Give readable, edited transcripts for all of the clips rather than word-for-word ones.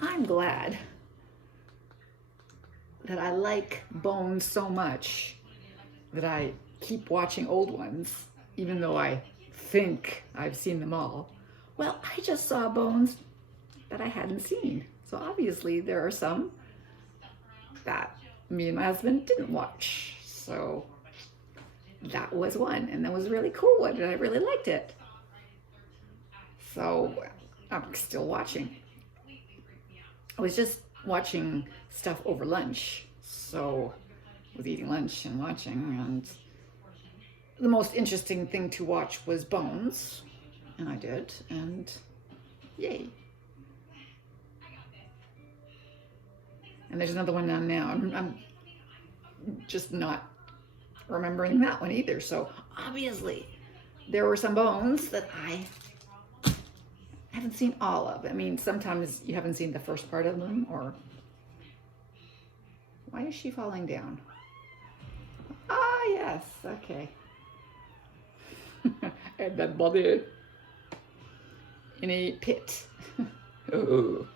I'm glad that I like Bones so much that I keep watching old ones, even though I think I've seen them all. Well, I just saw Bones that I hadn't seen. So obviously there are some that me and my husband didn't watch. So that was one, and that was a really cool one, and I really liked it. So I'm still watching. I was just watching stuff over lunch. So I was eating lunch and watching, and the most interesting thing to watch was Bones, and I did, and yay. And there's another one on now. I'm just not remembering that one either. So obviously, there were some Bones that I haven't seen all of. I mean, sometimes you haven't seen the first part of them, or why is she falling down? Ah, yes, okay. And that body in a pit. Oh.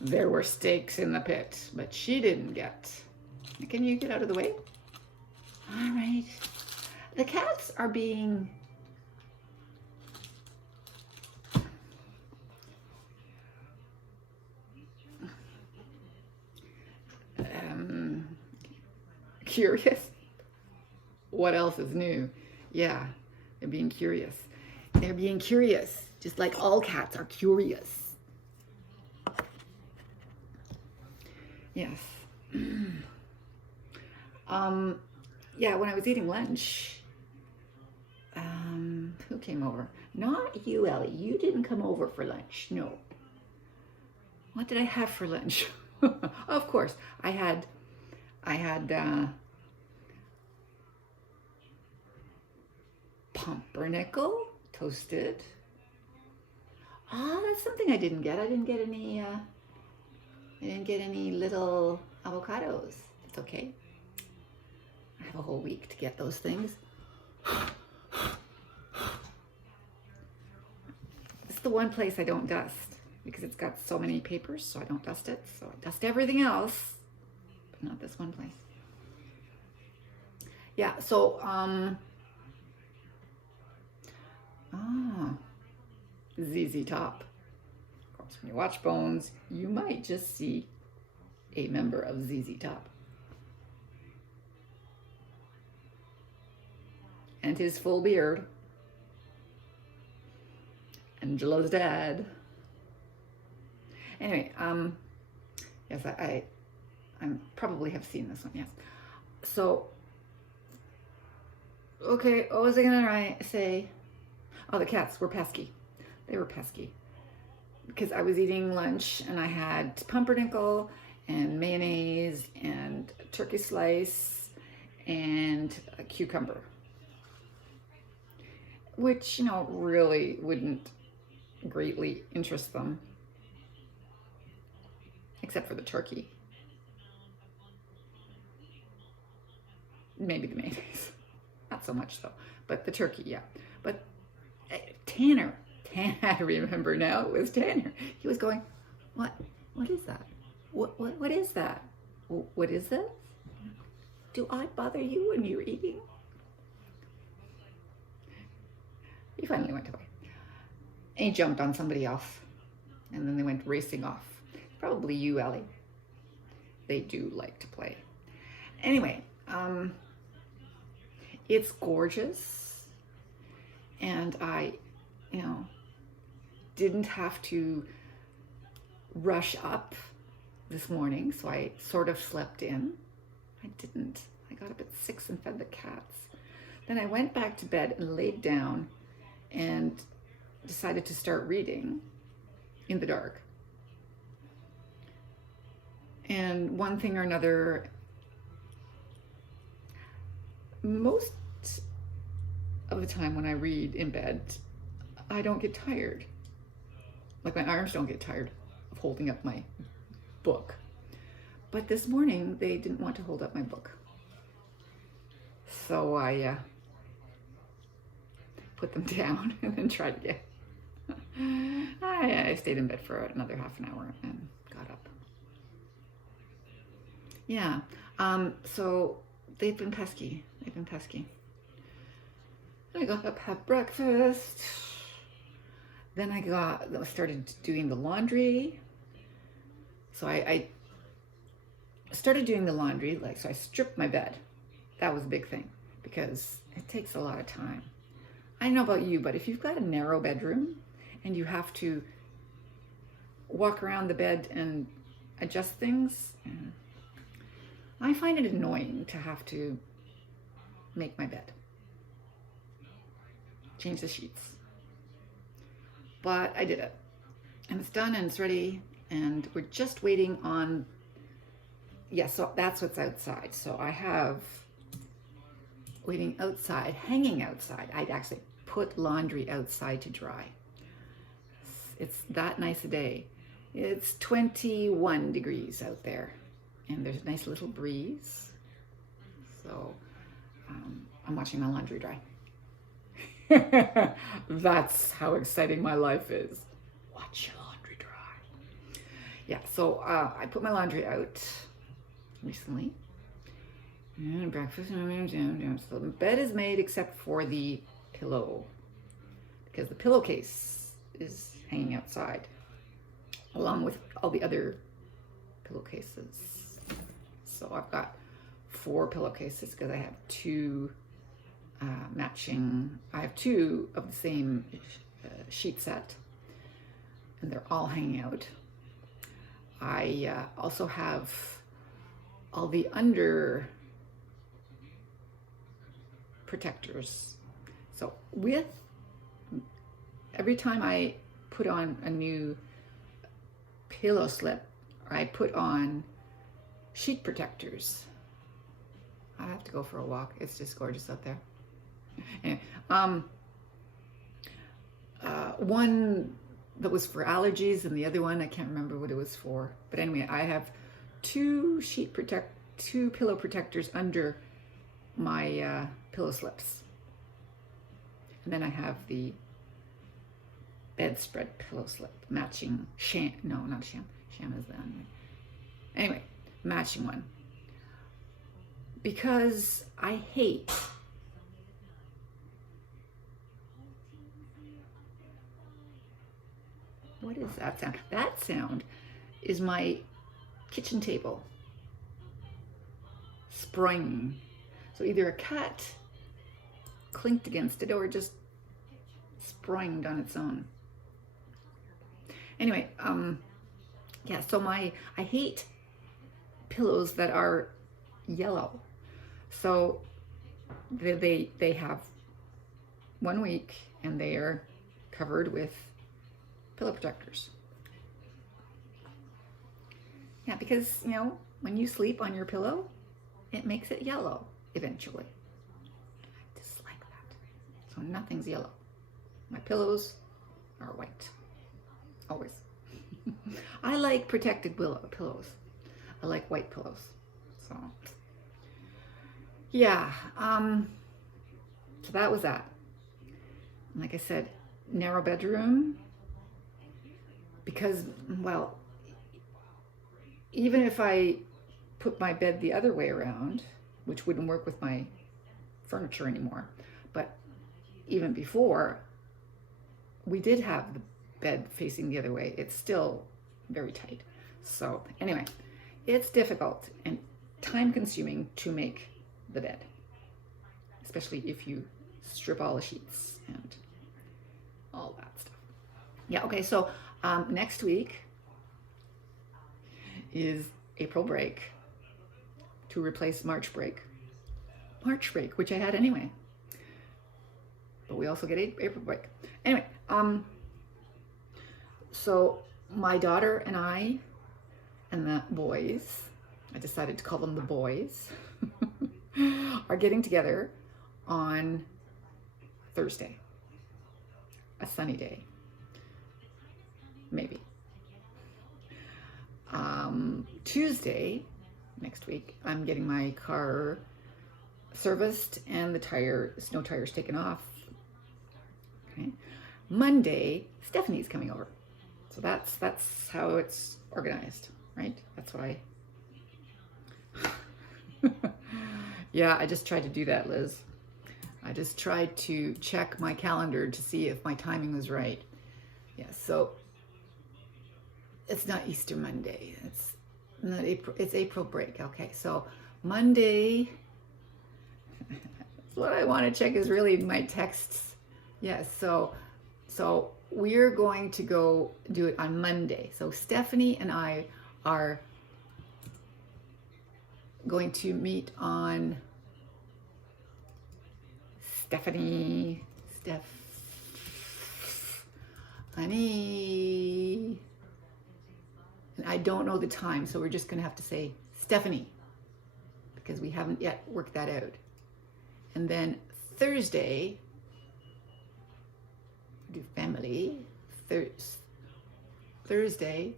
There were steaks in the pit, but she didn't get. Can you get out of the way? All right. The cats are being curious. What else is new? Yeah, they're being curious. They're being curious, just like all cats are curious. Yes. Yeah, when I was eating lunch, who came over? Not you, Ellie. You didn't come over for lunch. No. What did I have for lunch? Of course, I had pumpernickel toasted. Ah, that's something I didn't get. I didn't get any little avocados. It's okay. I have a whole week to get those things. It's the one place I don't dust because it's got so many papers, so I don't dust it. So I dust everything else, but not this one place. Yeah, so ZZ Top. Of course, when you watch Bones, you might just see a member of ZZ Top. And his full beard. Angela's dad. Anyway, yes, I probably have seen this one, yes. So, okay, what was I gonna say? Oh, the cats were pesky. They were pesky. Because I was eating lunch and I had pumpernickel and mayonnaise and turkey slice and a cucumber. Which, really wouldn't greatly interest them. Except for the turkey. Maybe the mayonnaise. Not so much though. But the turkey, yeah. But Tanner, I remember now, it was Tanner. He was going, what is that? What is that? What is this? Do I bother you when you're eating? He finally went away. And he jumped on somebody else. And then they went racing off. Probably you, Ellie. They do like to play. Anyway, it's gorgeous. And I, didn't have to rush up this morning, so I sort of slept in. I didn't. I got up at 6 and fed the cats. Then I went back to bed and laid down and decided to start reading in the dark. And one thing or another, most of the time when I read in bed, I don't get tired. Like my arms don't get tired of holding up my book. But this morning, they didn't want to hold up my book. So I put them down and then tried again. I stayed in bed for another half an hour and got up. Yeah. So they've been pesky. They've been pesky. I got up, had breakfast. Then I started doing the laundry. So I started doing the laundry, so I stripped my bed. That was a big thing because it takes a lot of time. I don't know about you, but if you've got a narrow bedroom and you have to walk around the bed and adjust things, I find it annoying to have to make my bed, change the sheets. But I did it, and it's done and it's ready, and we're just waiting on, so that's what's outside. So I have waiting outside, hanging outside. I'd actually put laundry outside to dry. It's that nice a day. It's 21 degrees out there, and there's a nice little breeze. So I'm watching my laundry dry. That's how exciting my life is. Watch your laundry dry. Yeah, so I put my laundry out recently. And breakfast. So the bed is made except for the pillow, because the pillowcase is hanging outside along with all the other pillowcases. So I've got 4 pillowcases because I have 2 matching. I have 2 of the same sheet set, and they're all hanging out. I also have all the under protectors. So with every time I put on a new pillow slip, I put on sheet protectors. I have to go for a walk. It's just gorgeous out there. Anyway, one that was for allergies, and the other one I can't remember what it was for. But anyway, I have 2 pillow protectors under my pillow slips, and then I have the bedspread pillow slip matching sham is the anyway, matching one, because I hate what is that sound? That sound is my kitchen table spring. So either a cat clinked against it or just spranged on its own. Anyway, so I hate pillows that are yellow. So they have 1 week and they are covered with pillow protectors. Yeah, because when you sleep on your pillow, it makes it yellow eventually. I dislike that. So nothing's yellow. My pillows are white. Always. I like protected pillows. I like white pillows. So yeah, so that was that. Like I said, narrow bedroom, because, well, even if I put my bed the other way around, which wouldn't work with my furniture anymore, but even before we did have the bed facing the other way, it's still very tight. So anyway, it's difficult and time consuming to make the bed, especially if you strip all the sheets and all that stuff. Yeah, okay, so next week is April break to replace March break, which I had anyway. But we also get April break. Anyway, so my daughter and I and the boys, I decided to call them the boys, are getting together on Thursday, a sunny day, maybe. Tuesday, next week, I'm getting my car serviced and the snow tires taken off. Okay. Monday, Stephanie's coming over. So that's how it's organized, right? That's why. Yeah, I just tried to do that, Liz. I just tried to check my calendar to see if my timing was right. Yeah, so it's not Easter Monday. It's not April. It's April break. Okay, so Monday. What I want to check is really my texts. Yes, so we're going to go do it on Monday. So Stephanie and I are going to meet on honey. And I don't know the time, so we're just going to have to say Stephanie because we haven't yet worked that out. And then Thursday, do family. Thursday,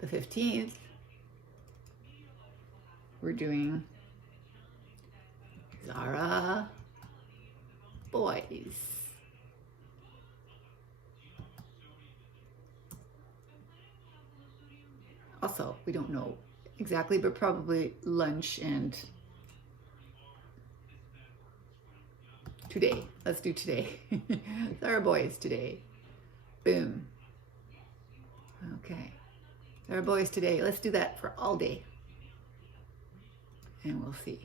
the 15th, we're doing Zara boys. Also, we don't know exactly, but probably lunch and today. Let's do today. Zara boys today. Boom. Okay. Zara boys today. Let's do that for all day. And we'll see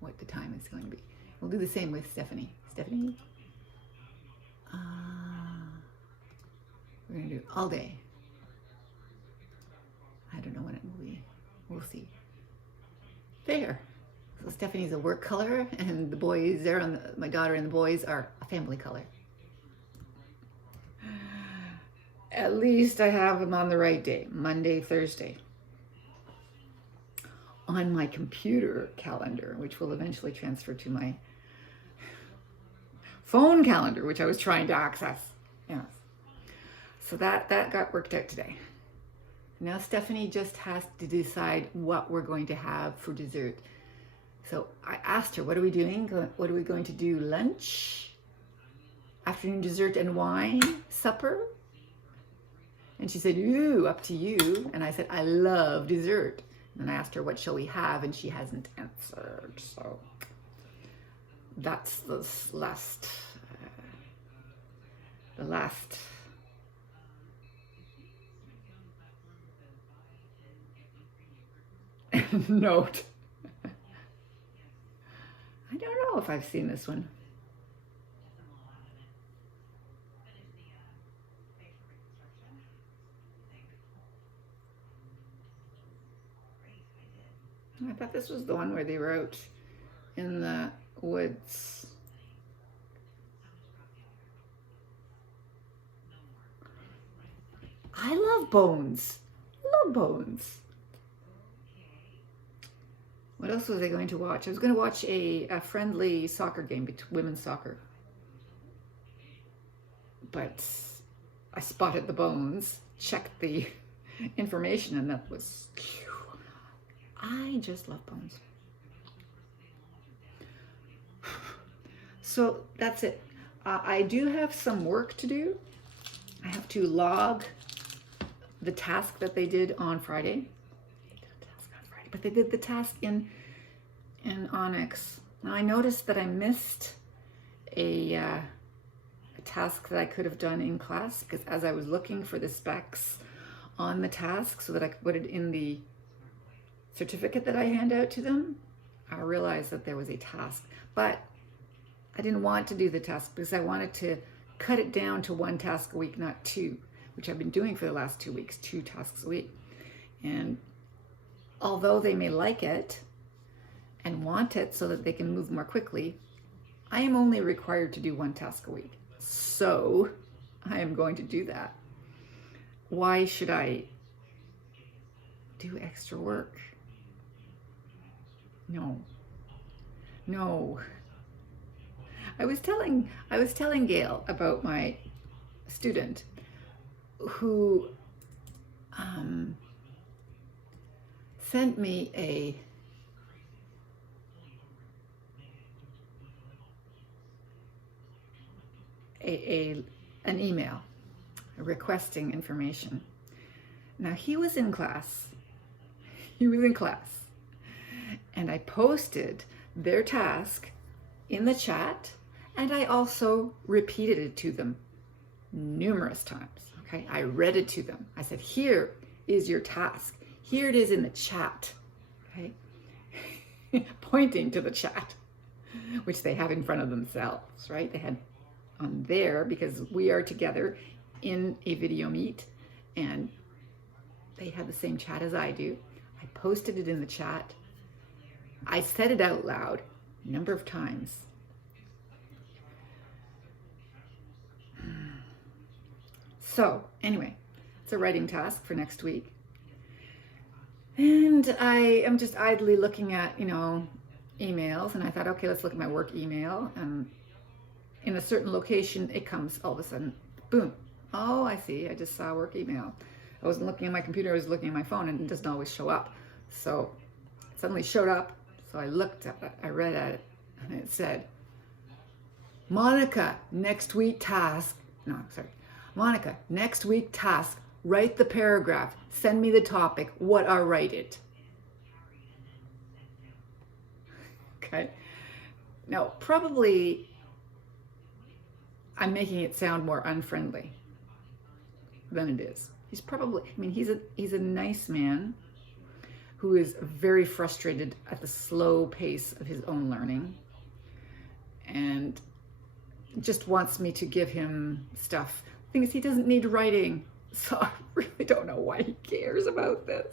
what the time is going to be. We'll do the same with Stephanie. Stephanie? We're going to do all day. I don't know when it will be. We'll see. There. So Stephanie's a work color, and the boys there on my daughter and the boys are a family color. At least I have them on the right day, Monday, Thursday. On my computer calendar, which will eventually transfer to my phone calendar, which I was trying to access. Yes. So that got worked out today. Now Stephanie just has to decide what we're going to have for dessert. So I asked her, what are we doing? What are we going to do? Lunch? Afternoon dessert and wine? Supper? And she said, ooh, up to you. And I said, I love dessert. And I asked her, what shall we have? And she hasn't answered. So that's the last note. I don't know if I've seen this one. I thought this was the one where they were out in the woods. I love Bones. Love Bones. What else was I going to watch? I was going to watch a friendly soccer game, women's soccer. But I spotted the Bones, checked the information, and that was... I just love Bones. So that's it. I do have some work to do. I have to log the task that they did on Friday. But they did the task in Onyx. Now I noticed that I missed a task that I could have done in class, because as I was looking for the specs on the task so that I could put it in the certificate that I hand out to them, I realized that there was a task. But I didn't want to do the task because I wanted to cut it down to one task a week, not two, which I've been doing for the last 2 weeks, 2 tasks a week. And although they may like it and want it so that they can move more quickly, I am only required to do 1 task a week. So I am going to do that. Why should I do extra work? No. I was telling Gail about my student who sent me an email requesting information. Now he was in class. And I posted their task in the chat, and I also repeated it to them numerous times. Okay, I read it to them. I said, here is your task. Here it is in the chat. Okay, pointing to the chat, which they have in front of themselves, right? They had on there because we are together in a video meet, and they had the same chat as I do. I posted it in the chat. I said it out loud a number of times. So anyway, it's a writing task for next week. And I am just idly looking at, emails, and I thought, okay, let's look at my work email. And in a certain location, it comes all of a sudden, boom. Oh, I see, I just saw work email. I wasn't looking at my computer, I was looking at my phone, and it doesn't always show up. So it suddenly showed up, so I looked at it, I read at it, and it said, Monica, next week task, Monica, next week task, write the paragraph, send me the topic, what are write it? Okay, now probably I'm making it sound more unfriendly than it is. He's probably, he's a nice man who is very frustrated at the slow pace of his own learning and just wants me to give him stuff. The thing is, he doesn't need writing, so I really don't know why he cares about this.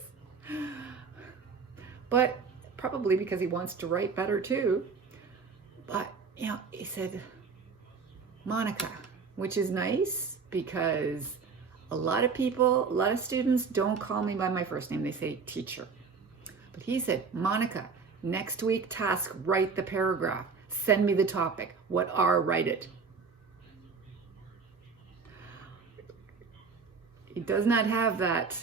But probably because he wants to write better too. But, he said, Monica, which is nice because a lot of students don't call me by my first name, they say teacher. But he said, Monica, next week task, write the paragraph, send me the topic, what are write it? He does not have that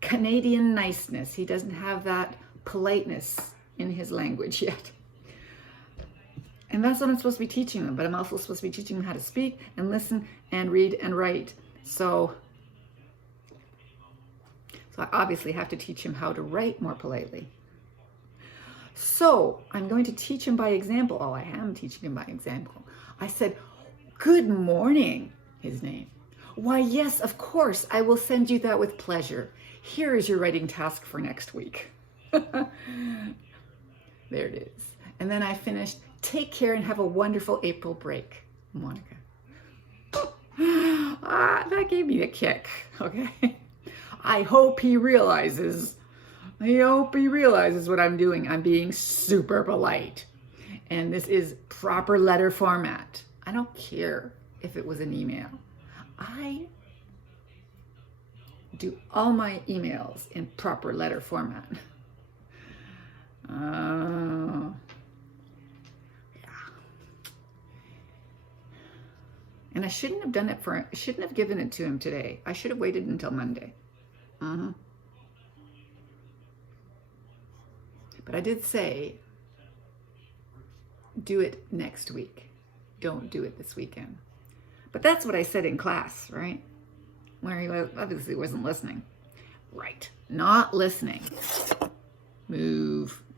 Canadian niceness. He doesn't have that politeness in his language yet. And that's what I'm supposed to be teaching them, but I'm also supposed to be teaching them how to speak and listen and read and write. So I obviously have to teach him how to write more politely. So I'm going to teach him by example. Oh, I am teaching him by example. I said, good morning, his name. Why, yes, of course, I will send you that with pleasure. Here is your writing task for next week. There it is. And then I finished, take care and have a wonderful April break, Monica. That gave me a kick, okay? I hope he realizes what I'm doing. I'm being super polite. And this is proper letter format. I don't care if it was an email. I do all my emails in proper letter format. Yeah. And I shouldn't have given it to him today. I should have waited until Monday. But I did say, do it next week. Don't do it this weekend. But that's what I said in class, right? Where he obviously wasn't listening. Right. Not listening. Move.